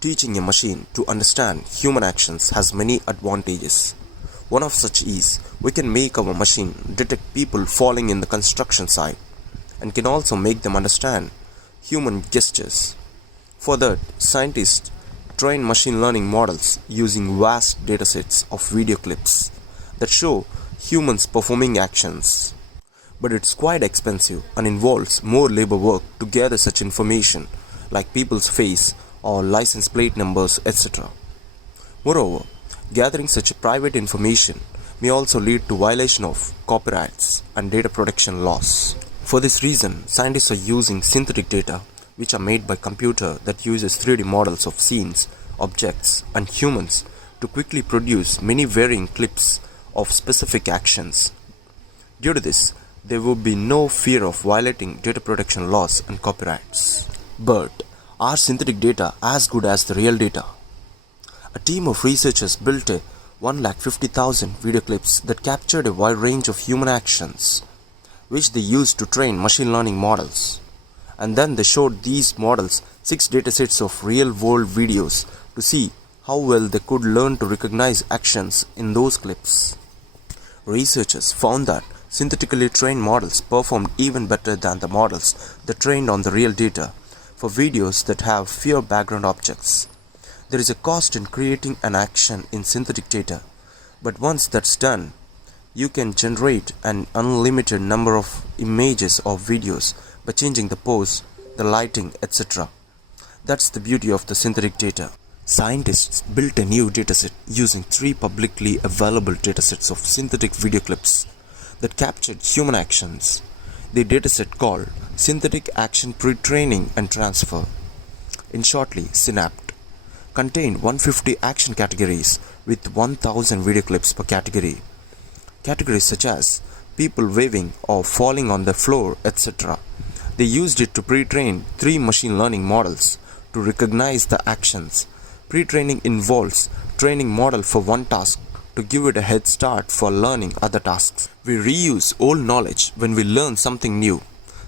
Teaching a machine to understand human actions has many advantages. One of such is we can make our machine detect people falling in the construction site and can also make them understand human gestures. For that, scientists train machine learning models using vast datasets of video clips that show humans performing actions. But it's quite expensive and involves more labor work to gather such information like people's face or license plate numbers, etc. Moreover, gathering such private information may also lead to violation of copyrights and data protection laws. For this reason, scientists are using synthetic data which are made by computer that uses 3D models of scenes, objects and humans to quickly produce many varying clips of specific actions. Due to this, there would be no fear of violating data protection laws and copyrights. But are synthetic data as good as the real data? A team of researchers built a 150,000 video clips that captured a wide range of human actions, which they used to train machine learning models. And then they showed these models 6 datasets of real-world videos to see how well they could learn to recognize actions in those clips. Researchers found that synthetically trained models performed even better than the models that trained on the real data for videos that have fewer background objects. There is a cost in creating an action in synthetic data, but once that's done, you can generate an unlimited number of images or videos by changing the pose, the lighting, etc. That's the beauty of the synthetic data. Scientists built a new dataset using 3 publicly available datasets of synthetic video clips that captured human actions. The dataset called Synthetic Action Pre-Training and Transfer, in shortly SYNAPT, contained 150 action categories with 1000 video clips per category. Categories such as people waving or falling on the floor, etc. They used it to pre-train 3 machine learning models to recognize the actions. Pre-training involves training model for one task to give it a head start for learning other tasks. We reuse old knowledge when we learn something new.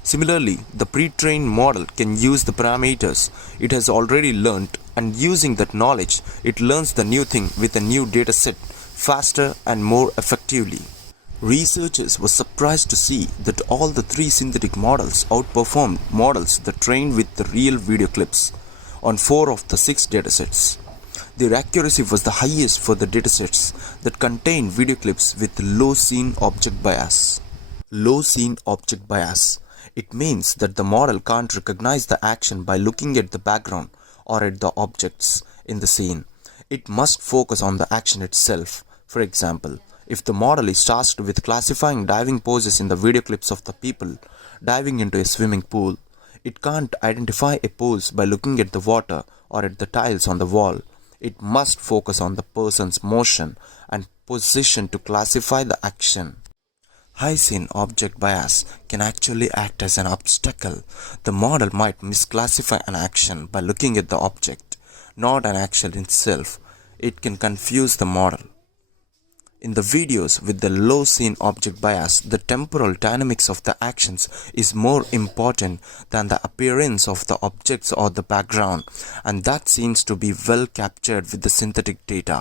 Similarly, the pre-trained model can use the parameters it has already learned, and using that knowledge, it learns the new thing with a new data set faster and more effectively. Researchers were surprised to see that all the 3 synthetic models outperformed models that trained with the real video clips on 4 of the 6 datasets. Their accuracy was the highest for the datasets that contained video clips with low scene object bias. Low scene object bias. It means that the model can't recognize the action by looking at the background or at the objects in the scene. It must focus on the action itself. For example, if the model is tasked with classifying diving poses in the video clips of the people diving into a swimming pool, it can't identify a pose by looking at the water or at the tiles on the wall. It must focus on the person's motion and position to classify the action. High scene object bias can actually act as an obstacle. The model might misclassify an action by looking at the object, not an action itself. It can confuse the model. In the videos with the low scene object bias, the temporal dynamics of the actions is more important than the appearance of the objects or the background, and that seems to be well captured with the synthetic data.